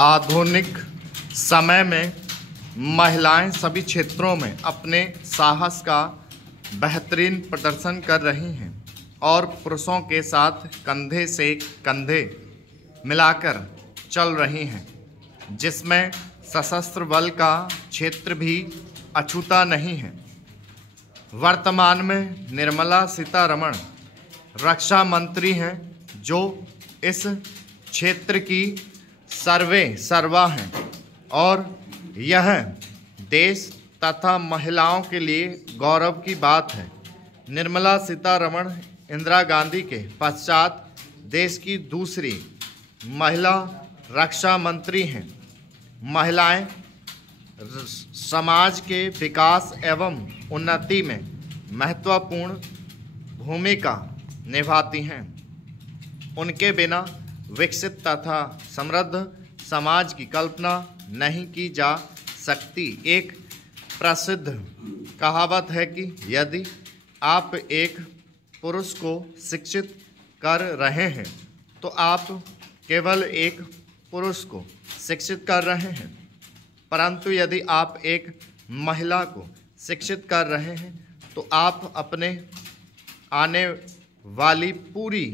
आधुनिक समय में महिलाएं सभी क्षेत्रों में अपने साहस का बेहतरीन प्रदर्शन कर रही हैं और पुरुषों के साथ कंधे से कंधे मिलाकर चल रही हैं, जिसमें सशस्त्र बल का क्षेत्र भी अछूता नहीं है। वर्तमान में निर्मला सीतारमण रक्षा मंत्री हैं, जो इस क्षेत्र की सर्वा हैं और यह देश तथा महिलाओं के लिए गौरव की बात है। निर्मला सीतारमण इंदिरा गांधी के पश्चात देश की दूसरी महिला रक्षा मंत्री हैं। महिलाएं समाज के विकास एवं उन्नति में महत्वपूर्ण भूमिका निभाती हैं। उनके बिना विकसित तथा समृद्ध समाज की कल्पना नहीं की जा सकती। एक प्रसिद्ध कहावत है कि यदि आप एक पुरुष को शिक्षित कर रहे हैं तो आप केवल एक पुरुष को शिक्षित कर रहे हैं, परंतु यदि आप एक महिला को शिक्षित कर रहे हैं तो आप अपने आने वाली पूरी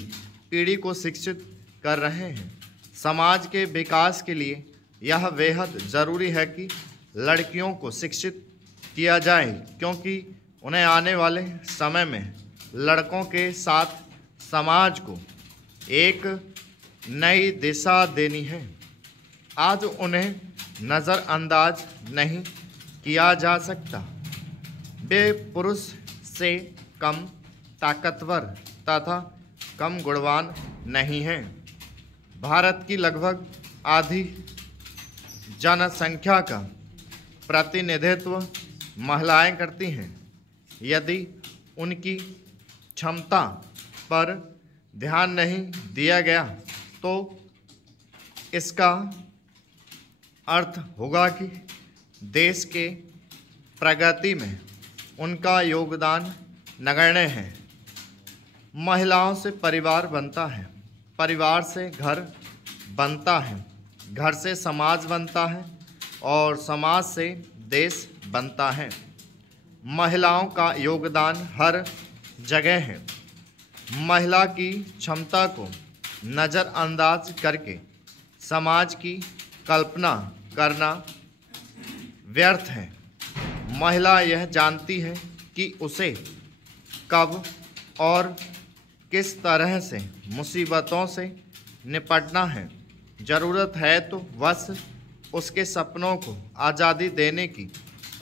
पीढ़ी को शिक्षित कर रहे हैं। समाज के विकास के लिए यह बेहद ज़रूरी है कि लड़कियों को शिक्षित किया जाए, क्योंकि उन्हें आने वाले समय में लड़कों के साथ समाज को एक नई दिशा देनी है। आज उन्हें नज़रअंदाज नहीं किया जा सकता। वे पुरुष से कम ताकतवर तथा कम गुणवान नहीं हैं। भारत की लगभग आधी जनसंख्या का प्रतिनिधित्व महिलाएं करती हैं। यदि उनकी क्षमता पर ध्यान नहीं दिया गया तो इसका अर्थ होगा कि देश के प्रगति में उनका योगदान नगण्य है। महिलाओं से परिवार बनता है, परिवार से घर बनता है, घर से समाज बनता है और समाज से देश बनता है। महिलाओं का योगदान हर जगह है। महिला की क्षमता को नज़रअंदाज करके समाज की कल्पना करना व्यर्थ है। महिला यह जानती है कि उसे कब और किस तरह से मुसीबतों से निपटना है। ज़रूरत है तो बस उसके सपनों को आज़ादी देने की,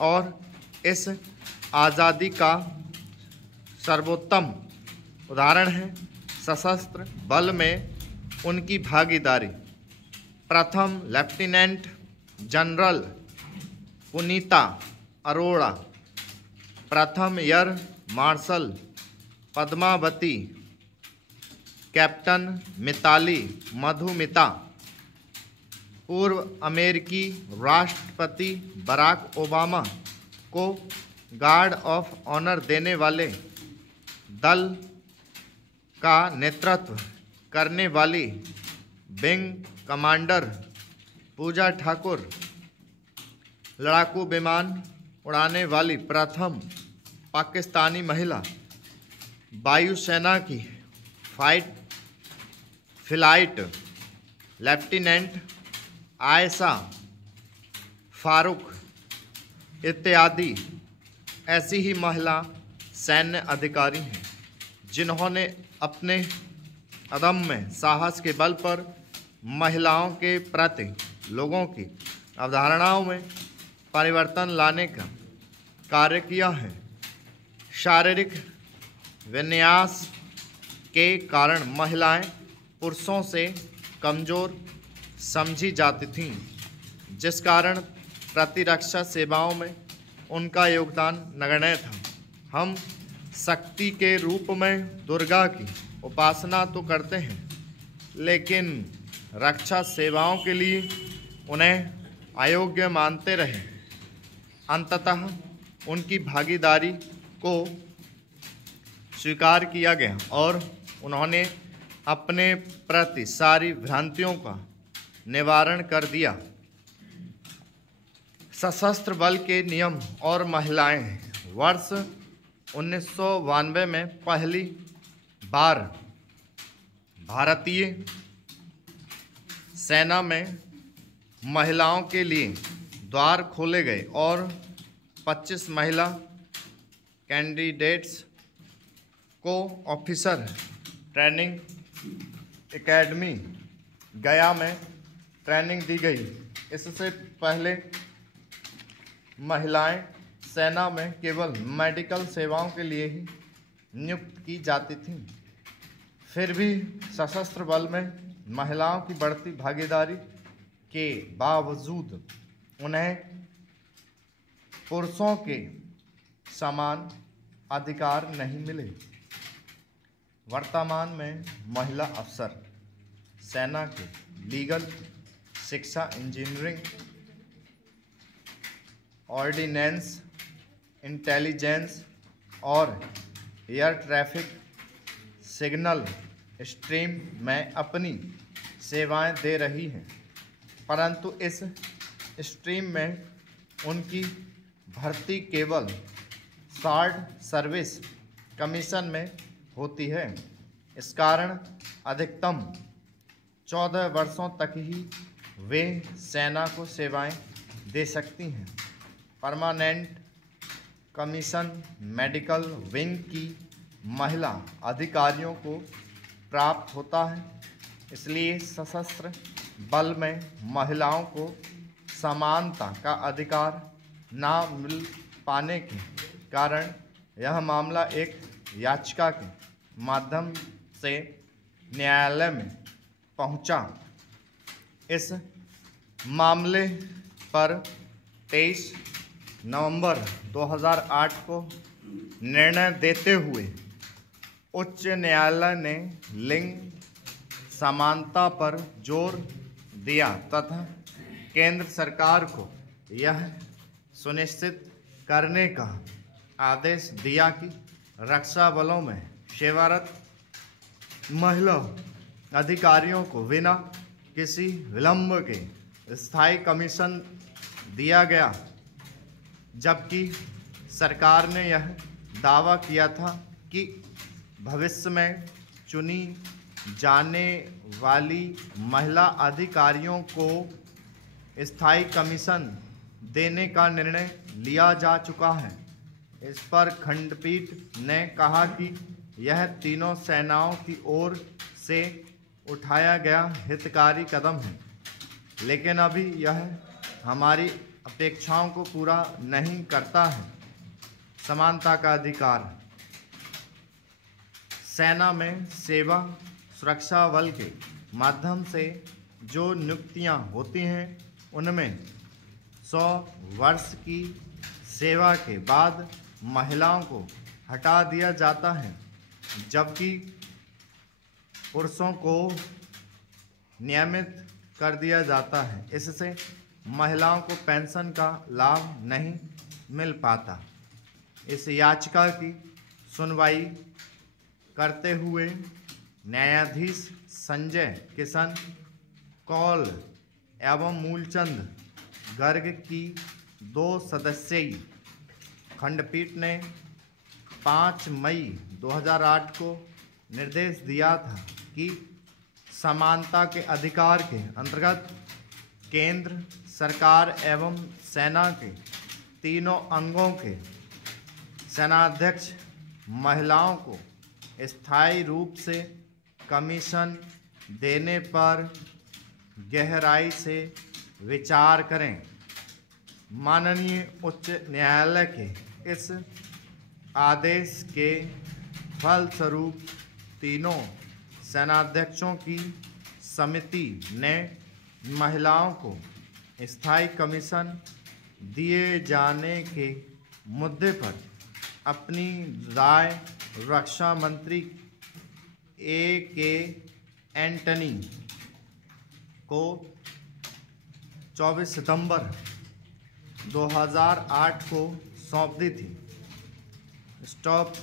और इस आज़ादी का सर्वोत्तम उदाहरण है सशस्त्र बल में उनकी भागीदारी। प्रथम लेफ्टिनेंट जनरल पुनीता अरोड़ा, प्रथम air marshal Padmavati, captain Mitali Madhumita, पूर्व अमेरिकी राष्ट्रपति बराक ओबामा को गार्ड ऑफ ऑनर देने वाले दल का नेतृत्व करने वाली विंग कमांडर पूजा ठाकुर, लड़ाकू विमान उड़ाने वाली प्रथम पाकिस्तानी महिला, वायुसेना की फ्लाइट लेफ्टिनेंट आयशा फारूक इत्यादि ऐसी ही महिला सैन्य अधिकारी हैं, जिन्होंने अपने अदम्य साहस के बल पर महिलाओं के प्रति लोगों की अवधारणाओं में परिवर्तन लाने का कार्य किया है। शारीरिक विन्यास के कारण महिलाएं पुरुषों से कमज़ोर समझी जाती थीं, जिस कारण प्रतिरक्षा सेवाओं में उनका योगदान नगण्य था। हम शक्ति के रूप में दुर्गा की उपासना तो करते हैं, लेकिन रक्षा सेवाओं के लिए उन्हें अयोग्य मानते रहे। अंततः उनकी भागीदारी को स्वीकार किया गया और उन्होंने अपने प्रति सारी भ्रांतियों का निवारण कर दिया। सशस्त्र बल के नियम और महिलाएं। वर्ष 1992 में पहली बार भारतीय सेना में महिलाओं के लिए द्वार खोले गए और 25 महिला कैंडिडेट्स को ऑफिसर ट्रेनिंग एकेडमी गया में ट्रेनिंग दी गई। इससे पहले महिलाएं सेना में केवल मेडिकल सेवाओं के लिए ही नियुक्त की जाती थीं। फिर भी सशस्त्र बल में महिलाओं की बढ़ती भागीदारी के बावजूद उन्हें पुरुषों के समान अधिकार नहीं मिले। वर्तमान में महिला अफसर सेना के लीगल, शिक्षा, इंजीनियरिंग, ऑर्डिनेंस, इंटेलिजेंस और एयर ट्रैफिक सिग्नल स्ट्रीम में अपनी सेवाएं दे रही हैं, परंतु इस स्ट्रीम में उनकी भर्ती केवल शार्ट सर्विस कमीशन में होती है। इस कारण अधिकतम 14 वर्षों तक ही वे सेना को सेवाएं दे सकती हैं। परमानेंट कमीशन मेडिकल विंग की महिला अधिकारियों को प्राप्त होता है। इसलिए सशस्त्र बल में महिलाओं को समानता का अधिकार ना मिल पाने के कारण यह मामला एक याचिका के माध्यम से न्यायालय में पहुंचा। इस मामले पर 23 नवंबर 2008 को निर्णय देते हुए उच्च न्यायालय ने लिंग समानता पर जोर दिया तथा केंद्र सरकार को यह सुनिश्चित करने का आदेश दिया कि रक्षा बलों में सेवारत महिला अधिकारियों को बिना किसी विलंब के स्थायी कमीशन दिया गया, जबकि सरकार ने यह दावा किया था कि भविष्य में चुनी जाने वाली महिला अधिकारियों को स्थायी कमीशन देने का निर्णय लिया जा चुका है। इस पर खंडपीठ ने कहा कि यह तीनों सेनाओं की ओर से उठाया गया हितकारी कदम है, लेकिन अभी यह हमारी अपेक्षाओं को पूरा नहीं करता है। समानता का अधिकार। सेना में सेवा सुरक्षा बल के माध्यम से जो नियुक्तियां होती हैं उनमें 100 वर्ष की सेवा के बाद महिलाओं को हटा दिया जाता है, जबकि पुरुषों को नियमित कर दिया जाता है। इससे महिलाओं को पेंशन का लाभ नहीं मिल पाता। इस याचिका की सुनवाई करते हुए न्यायाधीश संजय किशन कौल एवं मूलचंद गर्ग की 2 सदस्यीय खंडपीठ ने 5 मई 2008 को निर्देश दिया था कि समानता के अधिकार के अंतर्गत केंद्र सरकार एवं सेना के तीनों अंगों के सेनाध्यक्ष महिलाओं को स्थायी रूप से कमीशन देने पर गहराई से विचार करें। माननीय उच्च न्यायालय के इस आदेश के फलस्वरूप तीनों सेनाध्यक्षों की समिति ने महिलाओं को स्थायी कमीशन दिए जाने के मुद्दे पर अपनी राय रक्षा मंत्री A.K. एंटनी को 24 सितंबर 2008 को सौंप दी थी। स्टॉप